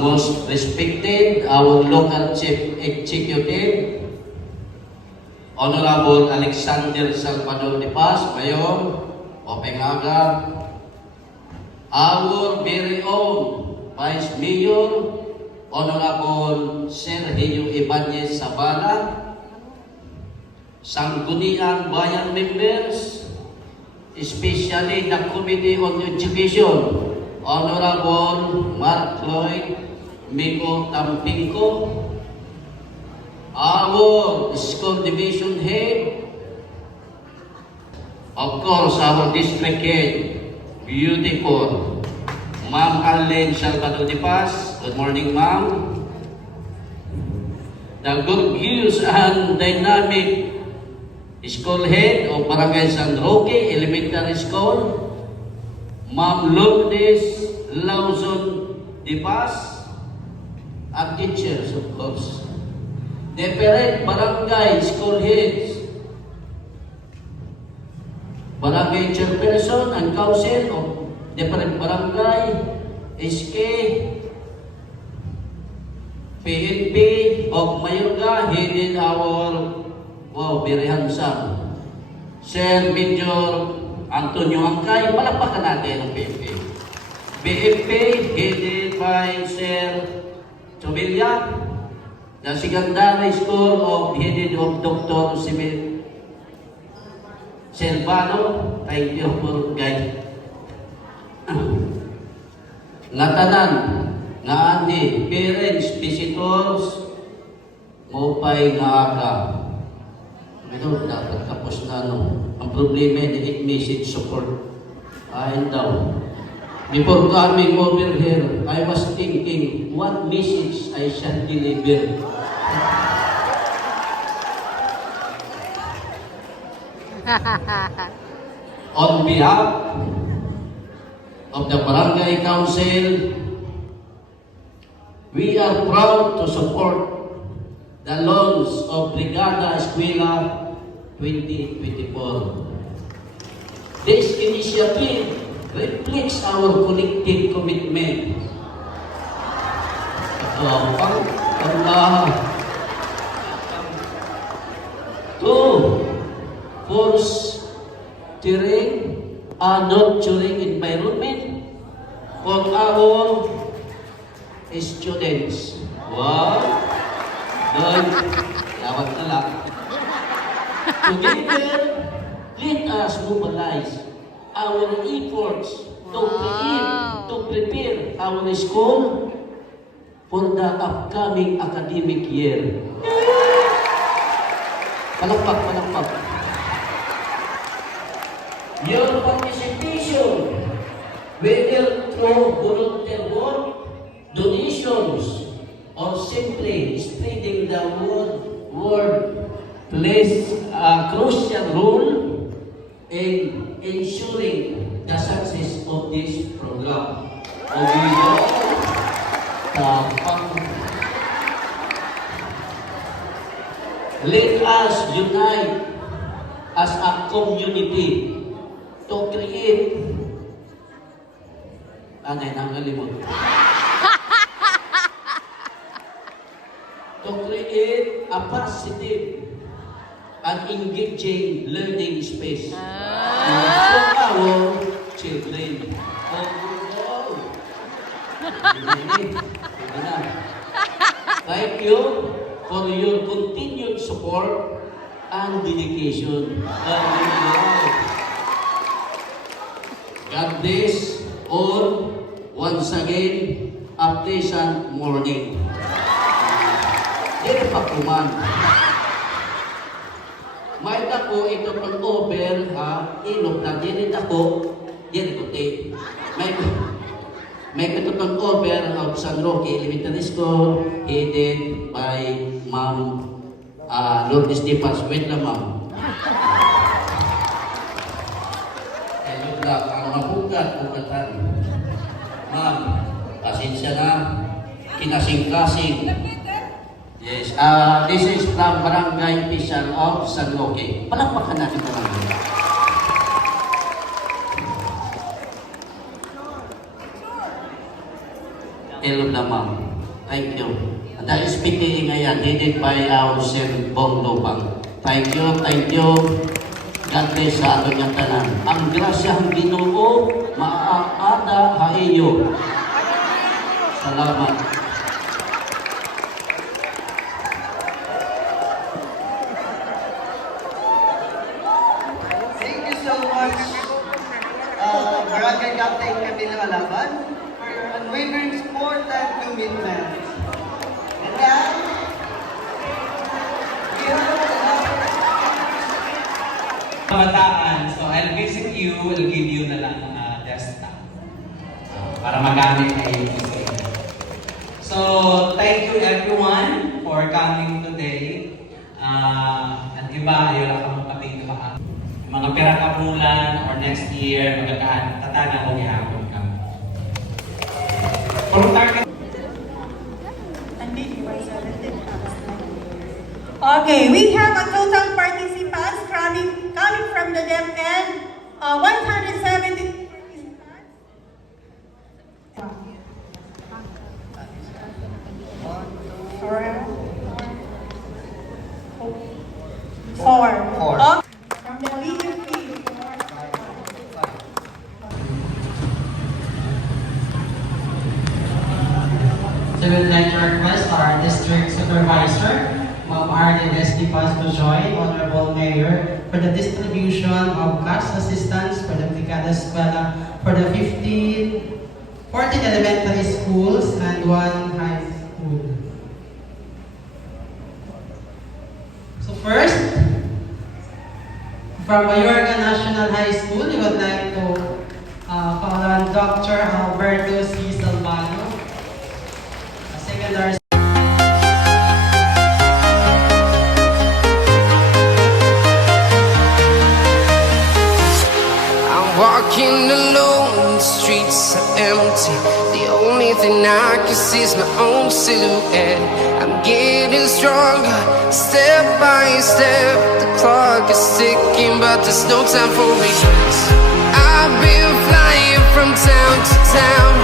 most respected, our local chief executive, Honorable Alexander Salvador de Paz, Mayor, Opengaga, our very own Vice Mayor, Honorable Sergio Ibanez Sabala, Sangguniang Bayan members, especially the Committee on Education, Honorable Mark Lloyd Miko Tampinko, our school division head, of course, our district head, beautiful, Ma'am Arlene Salvador de Paz. Good morning, Ma'am. The gorgeous and dynamic school head of Barangay San Roque Elementary School, Ma'am Lourdes Lawson de Paz, and teachers, of course. Different barangay school heads, barangay chairperson and council of different barangay, SK, PNP of Mayorga, headed our, very handsome, Sir Major Antonio Angkay. Palakpakan natin ang PNP. BFP, headed by Sir Chobilla. The secondary school headed of Dr. Silvano. Thank you for guide. Ngatanan, nga ani, parents, visitors, mopay nga aga. Ito, dapat tapos na, no? Ang problema, need message support. Ayun daw. Before coming over here, I was thinking, what message I shall deliver? On behalf of the Barangay Council, we are proud to support the launch of Brigada Eskwela 2024. This initiative reflects our collective commitment to fostering a nurturing environment for our students. Wow! Good. Tawag na lang. Together, let us mobilize our efforts to prepare our school for the upcoming academic year. Palakpak, palakpak. Your participation, whether through volunteer work, donations, or simply spreading the word, plays a crucial role in ensuring the success of this program. Let us unite as a community to create to create a positive and engaging learning space for our children. Thank you for your continued support and dedication. God bless all. Once again, a pleasant morning. Dito pa kuman. May dako ito pang over, ilog na din dako, dito te. May ito pang over of San Roque Elementary School, headed by Ma'am Lourdes de Paz. Wait lang, Ma'am. Hello, Black. Ang mabugat-bugatan. Ma'am, pasensya na. Kinasing-kasing. Yes, this is from Barangay Official of San Roque. Palakpakan natin barangay. Hello na ma'am. Thank you. Dahil speaking ngayon, headed by our Sir Bong Lupang. Thank you, thank you. God bless sa ato niyang tanan. Ang grasyang Ginoo, maaada haiyo. Salamat. Thank you so much, Barangay Captain Camilo Alaban, for your unwavering support and commitment. And now, we have Kabataan, so I'll visit you, will give you na lang desktop para magamit kayo kasi. So, thank you everyone for coming today. At iba, ayaw lang kami kapito pa. Mga pera kapulan or next year, magkakahan, tataga ko gihapon kami. Kung target Okay, we have a total participants coming from the DepEd, 170 participants. Four. Four. From the BUP. So we'd like to request our District Supervisor, Ma'am Arlene Estipas, to join Honorable Mayor for the distribution of cash assistance for the Brigada Eskwela for the 14 elementary schools and 1 high school. So first, from Mayorga National High School, we would like to call on Dr. Alberto C. Salvano, a secondary Walking alone, the streets are empty. The only thing I can see is my own silhouette. I'm getting stronger, step by step. The clock is ticking, but there's no time for regrets. I've been flying from town to town,